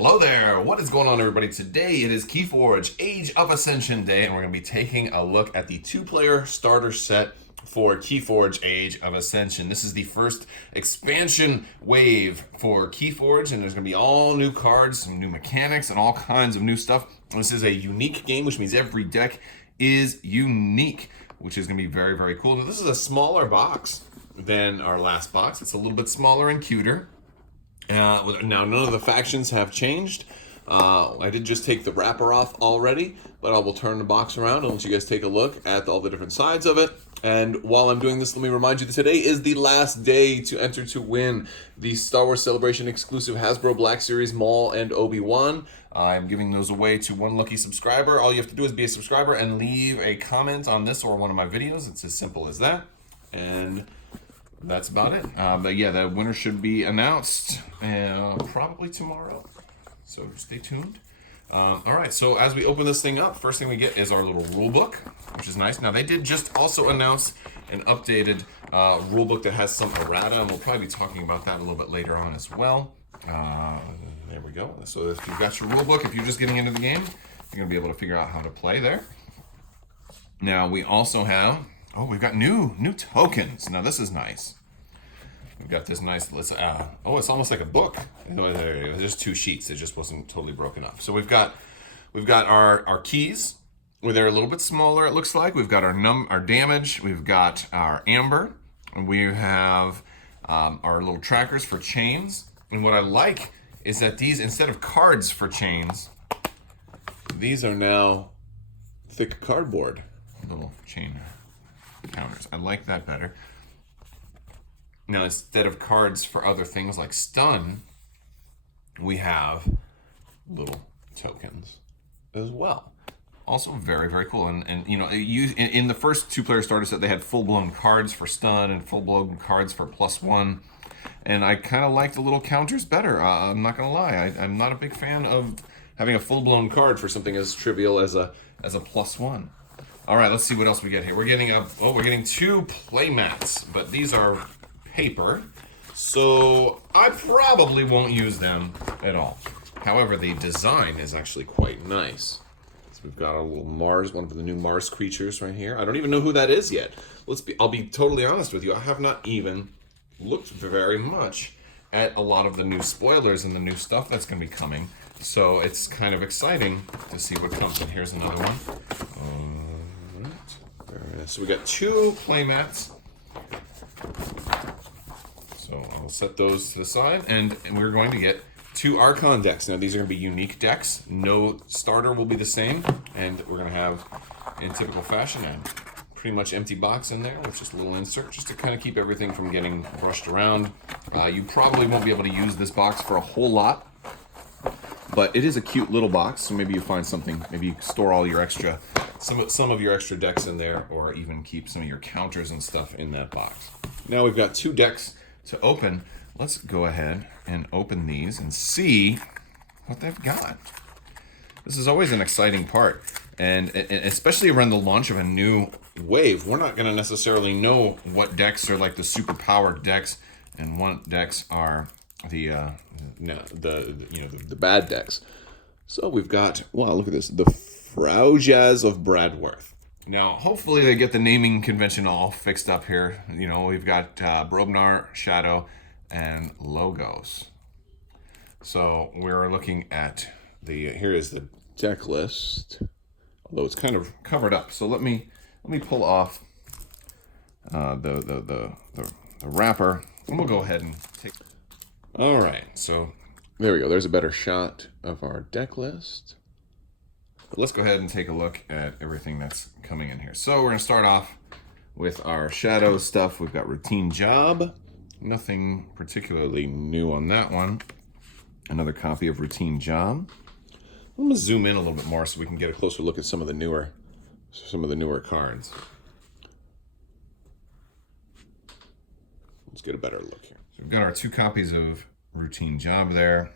Hello there, what is going on everybody? Today it is KeyForge Age of Ascension Day and we're going to be taking a look at the two-player starter set for KeyForge Age of Ascension. This is the first expansion wave for KeyForge and there's going to be all new cards, some new mechanics and all kinds of new stuff. This is a unique game, which means every deck is unique, which is going to be very, very cool. Now, this is a smaller box than our last box. It's a little bit smaller and cuter. Now, none of the factions have changed. I did just take the wrapper off already, but I will turn the box around and let you guys take a look at all the different sides of it. And while I'm doing this, let me remind you that today is the last day to enter to win the Star Wars Celebration exclusive Hasbro Black Series Maul and Obi-Wan. I'm giving those away to one lucky subscriber. All you have to do is be a subscriber and leave a comment on this or one of my videos. It's as simple as that. And that's about it. But yeah, the winner should be announced probably tomorrow. So stay tuned. All right, so as we open this thing up, first thing we get is our little rule book, which is nice. Now, they did just also announce an updated rule book that has some errata, and we'll probably be talking about that a little bit later on as well. There we go. So if you've got your rule book, if you're just getting into the game, you're going to be able to figure out how to play there. Now, we also have... Oh, we've got new tokens. Now this is nice. We've got this nice. It's almost like a book. There's just two sheets. It just wasn't totally broken up. So we've got our keys, where they're a little bit smaller. It looks like we've got our damage. We've got our amber. And we have our little trackers for chains. And what I like is that these, instead of cards for chains, these are now thick cardboard little chain counters. I like that better. Now, instead of cards for other things like stun, we have little tokens as well. Also very, very cool. And you know, in the first two-player starter set, they had full-blown cards for stun and full-blown cards for +1. And I kind of like the little counters better. I'm not going to lie. I'm not a big fan of having a full-blown card for something as trivial as a +1. All right, let's see what else we get here. We're getting two play mats, but these are paper, so I probably won't use them at all. However, the design is actually quite nice. So we've got a little Mars, one of the new Mars creatures right here. I don't even know who that is yet. I'll be totally honest with you. I have not even looked very much at a lot of the new spoilers and the new stuff that's going to be coming. So it's kind of exciting to see what comes. And here's another one. So we got two playmats. So I'll set those to the side, and we're going to get two Archon decks. Now these are going to be unique decks. No starter will be the same, and we're going to have, in typical fashion, a pretty much empty box in there with just a little insert, just to kind of keep everything from getting rushed around. You probably won't be able to use this box for a whole lot, but it is a cute little box, so maybe you find something. Maybe you store all your extra, some of your extra decks in there, or even keep some of your counters and stuff in that box. Now we've got two decks to open. Let's go ahead and open these and see what they've got. This is always an exciting part, and especially around the launch of a new wave. We're not going to necessarily know what decks are like the super powered decks, and what decks are the bad decks. So we've got, wow, look at this, the Fraujaz of Bradworth. Now, hopefully they get the naming convention all fixed up here. You know, we've got Brobnar, Shadow, and Logos. So we're looking at here is the deck list, although it's kind of covered up. So let me pull off the wrapper, and we'll go ahead and take. All right, so there we go. There's a better shot of our deck list. But let's go ahead and take a look at everything that's coming in here. So we're going to start off with our Shadow stuff. We've got Routine Job. Nothing particularly new on that one. Another copy of Routine Job. I'm going to zoom in a little bit more so we can get a closer look at some of the newer cards. Let's get a better look here. So we've got our two copies of Routine Job there.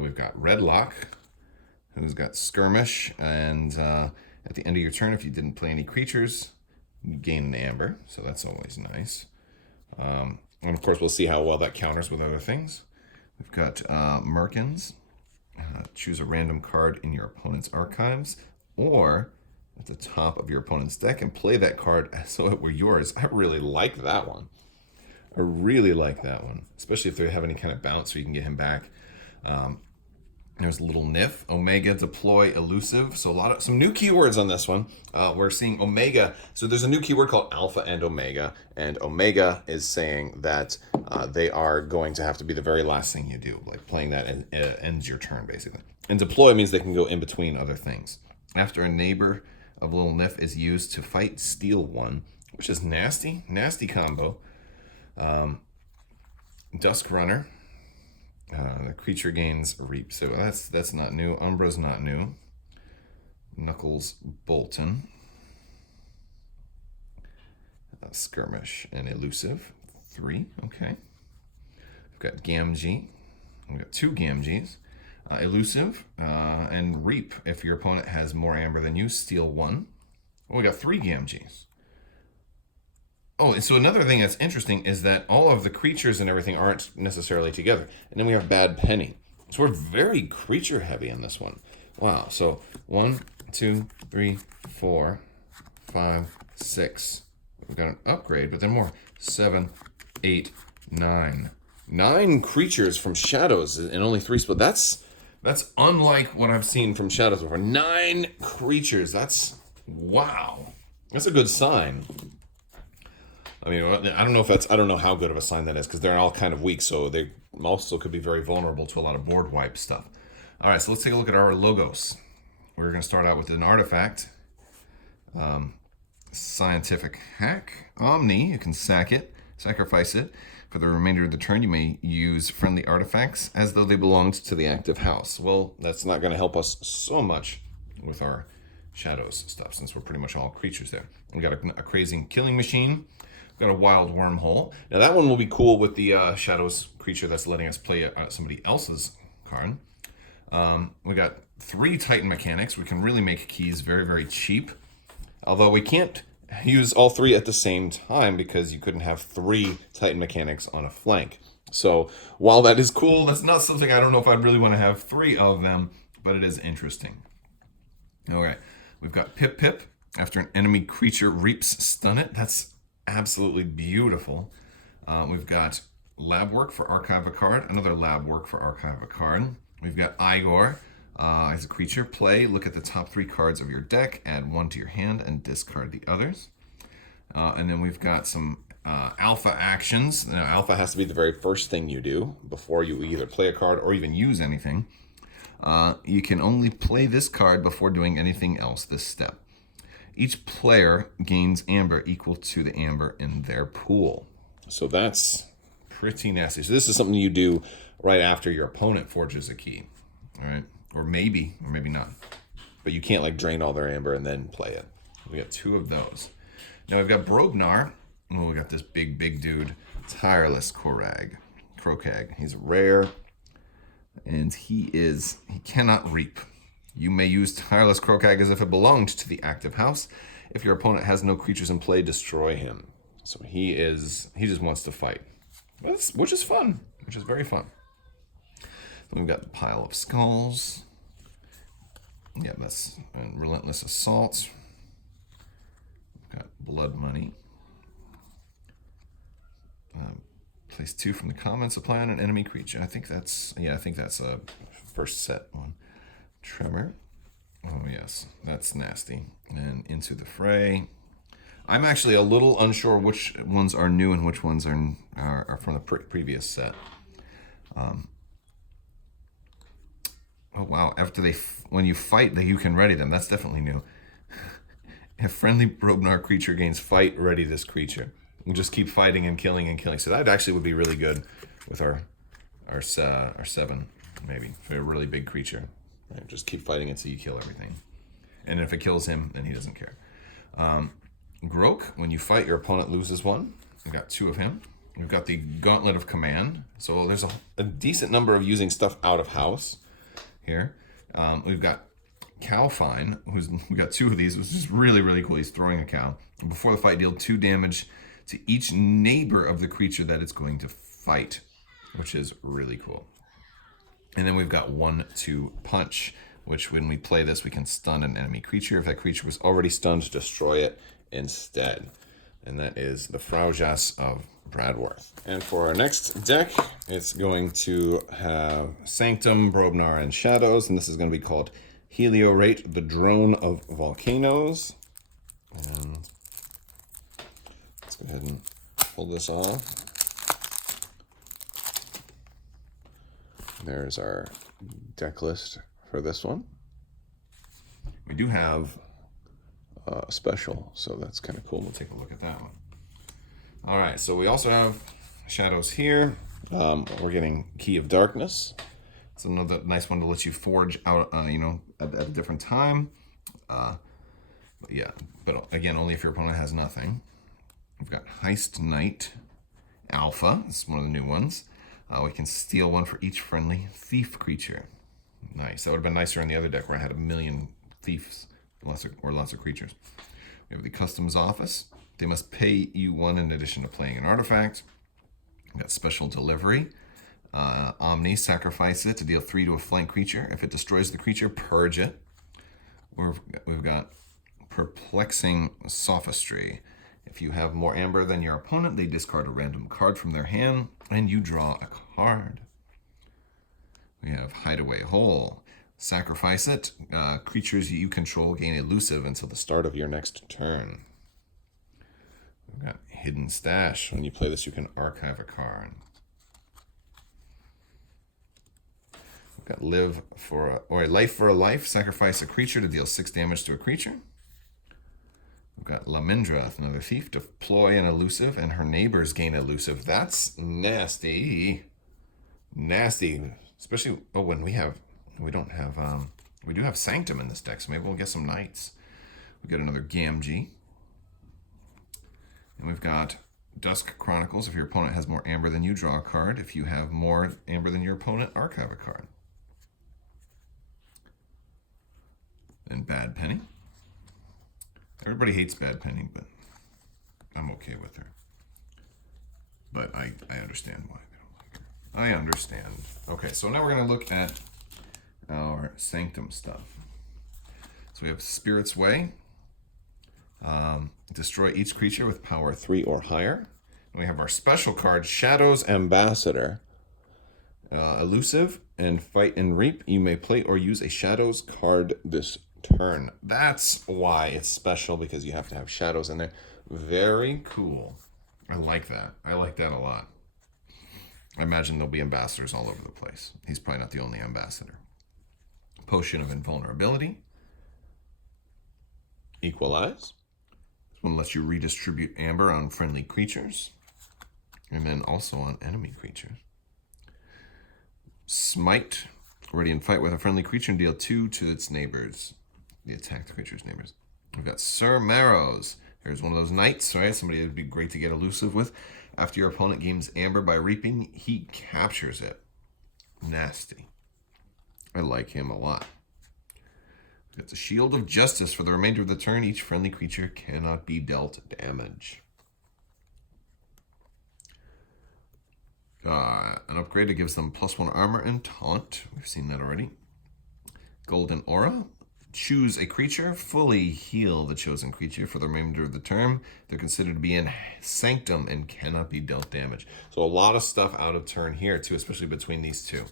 We've got Redlock, who's got Skirmish, and at the end of your turn, if you didn't play any creatures, you gain an amber, so that's always nice. And of course, we'll see how well that counters with other things. We've got Merkins, choose a random card in your opponent's archives or at the top of your opponent's deck and play that card as though it were yours. I really like that one. I really like that one, especially if they have any kind of bounce so you can get him back. There's a little Nif, Omega, Deploy, Elusive. So some new keywords on this one. We're seeing Omega. So there's a new keyword called Alpha and Omega is saying that they are going to have to be the very last thing you do, like playing that ends your turn basically. And Deploy means they can go in between other things. After a neighbor of little Nif is used to fight, steal one, which is nasty combo. Dusk Runner. The creature gains Reap. So that's not new. Umbra's not new. Knuckles Bolton. Skirmish and Elusive. 3. Okay. We've got Gamgee. We've got 2 Gamgees. Elusive and Reap. If your opponent has more amber than you, steal 1. Well, we got 3 Gamgees. Oh, and so another thing that's interesting is that all of the creatures and everything aren't necessarily together. And then we have Bad Penny. So we're very creature heavy on this one. Wow. So 1, 2, 3, 4, 5, 6. We've got an upgrade, but then more. 7, 8, 9. 9 creatures from Shadows and only 3 spells. That's unlike what I've seen from Shadows before. 9 creatures. That's wow. That's a good sign. I mean, I don't know how good of a sign that is because they're all kind of weak, so they also could be very vulnerable to a lot of board wipe stuff. All right, so let's take a look at our logos. We're going to start out with an artifact. Scientific Hack. Omni, you can sack it, sacrifice it. For the remainder of the turn, you may use friendly artifacts as though they belonged to the active house. Well, that's not going to help us so much with our Shadows stuff since we're pretty much all creatures there. We got a crazy killing machine. Got a wild wormhole. Now that one will be cool with the Shadows creature that's letting us play somebody else's card. We got 3 Titan mechanics. We can really make keys very, very cheap. Although we can't use all 3 at the same time because you couldn't have 3 Titan mechanics on a flank. So while that is cool, that's not something I don't know if I'd really want to have 3 of them, but it is interesting. All right, we've got Pip Pip. After an enemy creature reaps, stun it. That's absolutely beautiful. We've got Lab Work for Archive a Card. Another Lab Work for Archive a Card. We've got Igor. As a creature, play. Look at the top 3 cards of your deck. Add 1 to your hand and discard the others. And then we've got some alpha actions. Now, alpha has to be the very first thing you do before you either play a card or even use anything. You can only play this card before doing anything else this step. Each player gains amber equal to the amber in their pool. So that's pretty nasty. So this is something you do right after your opponent forges a key. All right? Or maybe not. But you can't like drain all their amber and then play it. We got 2 of those. Now we've got Brobnar. Oh, we got this big dude. Tireless Krokag. He's rare. And he cannot reap. You may use Tireless Krokag as if it belonged to the active house. If your opponent has no creatures in play, destroy him. So he just wants to fight. Which is fun. Which is very fun. Then we've got the Pile of Skulls. Yeah, that's Relentless Assault. We've got Blood Money. Place 2 from the common, supply on an enemy creature. I think that's a first set one. Tremor. Oh yes, that's nasty. And Into the Fray. I'm actually a little unsure which ones are new and which ones are from the previous set. Oh wow! When you fight, you can ready them. That's definitely new. A friendly Brobnar creature gains fight. Ready this creature. You just keep fighting and killing and killing. So that actually would be really good with our 7 maybe for a really big creature. Right? Just keep fighting until you kill everything. And if it kills him, then he doesn't care. Grok, when you fight, your opponent loses 1. We've got 2 of him. We've got the Gauntlet of Command. So there's a decent number of using stuff out of house here. We've got Cowfine, we got 2 of these, which is really, really cool. He's throwing a cow. Before the fight, deal 2 damage to each neighbor of the creature that it's going to fight, which is really cool. And then we've got 1-2 punch, which when we play this, we can stun an enemy creature. If that creature was already stunned, destroy it instead. And that is the Fraujas of Bradworth. And for our next deck, it's going to have Sanctum, Brobnar, and Shadows. And this is going to be called Heliorate, the Drone of Volcanoes. And let's go ahead and pull this off. There's our deck list for this one. We do have a special, so that's kind of cool. We'll take a look at that one. All right, so we also have Shadows here. We're getting Key of Darkness. It's another nice one to let you forge out, at a different time. But again, only if your opponent has nothing. We've got Heist Knight Alpha. This is one of the new ones. We can steal one for each friendly thief creature. Nice. That would have been nicer in the other deck where I had 1 million thieves or lots of creatures. We have the Customs Office. They must pay you 1 in addition to playing an artifact. We've got Special Delivery. Omni, sacrifice it to deal 3 to a flank creature. If it destroys the creature, purge it. We've got Perplexing Sophistry. If you have more amber than your opponent, they discard a random card from their hand, and you draw a card. We have Hideaway Hole. Sacrifice it. Creatures you control gain elusive until the start of your next turn. We've got Hidden Stash. When you play this, you can archive a card. We've got Life for a Life. Sacrifice a creature to deal 6 damage to a creature. We've got Lamindra, another thief, deploy an elusive, and her neighbors gain elusive. That's nasty. Nasty. Especially, when we do have Sanctum in this deck, so maybe we'll get some Knights. We got another Gamgee. And we've got Dusk Chronicles. If your opponent has more amber than you, draw a card. If you have more amber than your opponent, archive a card. And Bad Penny. Everybody hates Bad Penny, but I'm okay with her. But I understand why they don't like her. I understand. Okay, so now we're going to look at our Sanctum stuff. So we have Spirit's Way. Destroy each creature with power 3 or higher. And we have our special card, Shadows Ambassador. Elusive and Fight and Reap. You may play or use a Shadows card this turn. That's why it's special, because you have to have shadows in there. Very cool. I like that. I like that a lot. I imagine there'll be ambassadors all over the place. He's probably not the only ambassador. Potion of Invulnerability. Equalize. This one lets you redistribute amber on friendly creatures, and then also on enemy creatures. Smite. Ready and fight with a friendly creature and deal 2 to its neighbors. The attacked creature's neighbors. We've got Sir Marrows. Here's one of those knights, right? Somebody that'd be great to get elusive with. After your opponent gains amber by reaping, he captures it. Nasty. I like him a lot. We've got the Shield of Justice. For the remainder of the turn, each friendly creature cannot be dealt damage. An upgrade that gives them +1 armor and taunt. We've seen that already. Golden Aura. Choose a creature, fully heal the chosen creature for the remainder of the turn. They're considered to be in Sanctum and cannot be dealt damage. So a lot of stuff out of turn here too, especially between these two.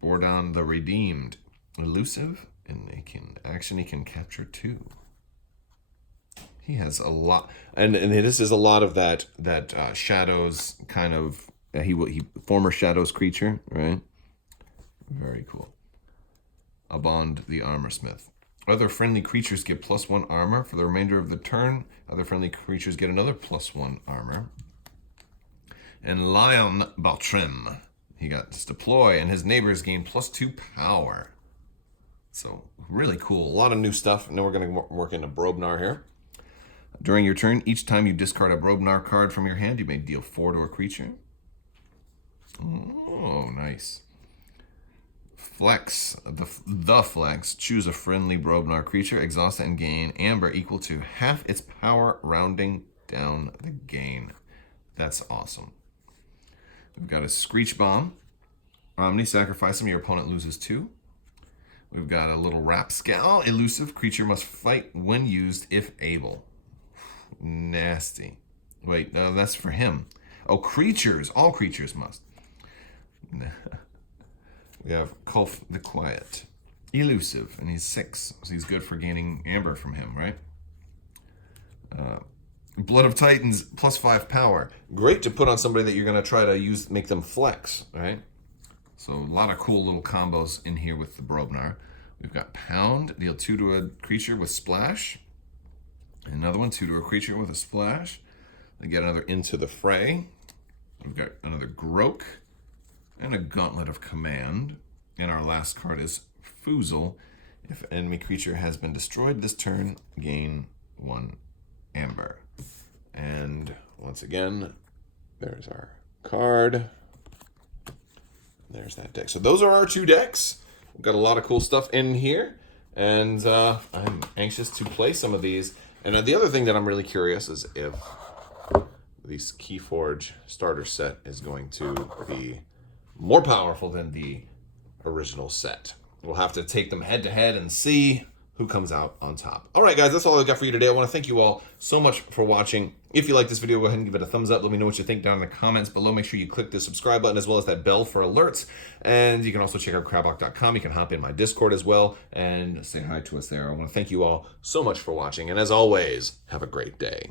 Bordon the Redeemed. Elusive, and he can capture 2. He has a lot, and this is a lot of that Shadows kind of, he former Shadows creature, right? Very cool. Abond the Armorsmith. Other friendly creatures get +1 armor for the remainder of the turn. Other friendly creatures get another +1 armor. And Lion Baltrim. He got to deploy, and his neighbors gain +2 power. So really cool. A lot of new stuff. And then we're going to work into Brobnar here. During your turn, each time you discard a Brobnar card from your hand, you may deal 4 to a creature. Oh, nice. Flex, the Flex. Choose a friendly Brobnar creature, exhaust it, and gain amber equal to half its power, rounding down the gain. That's awesome. We've got a Screech Bomb. Sacrifice him, your opponent loses 2. We've got a little Rapscal. Elusive. Creature must fight when used if able. Nasty. Wait, no, that's for him. Oh, creatures. All creatures must. We have Kulf the Quiet. Elusive, and he's 6, so he's good for gaining Amber from him, right? Blood of Titans, +5 power. Great to put on somebody that you're going to try to make them flex, right? So a lot of cool little combos in here with the Brobnar. We've got Pound, deal 2 to a creature with Splash. Another one, 2 to a creature with a Splash. They get another Into the Fray. We've got another Groke and a Gauntlet of Command. And our last card is Foozle. If an enemy creature has been destroyed this turn, gain 1 Amber. And once again, there's our card. There's that deck. So those are our 2 decks. We've got a lot of cool stuff in here. And I'm anxious to play some of these. And the other thing that I'm really curious is if this KeyForge starter set is going to be more powerful than the original set. We'll have to take them head to head and see who comes out on top. All right, guys, that's all I've got for you today. I want to thank you all so much for watching. If you like this video, go ahead and give it a thumbs up. Let me know what you think down in the comments below. Make sure you click the subscribe button as well as that bell for alerts. And you can also check out Crabbok.com. You can hop in my Discord as well and say hi to us there. I want to thank you all so much for watching. And as always, have a great day.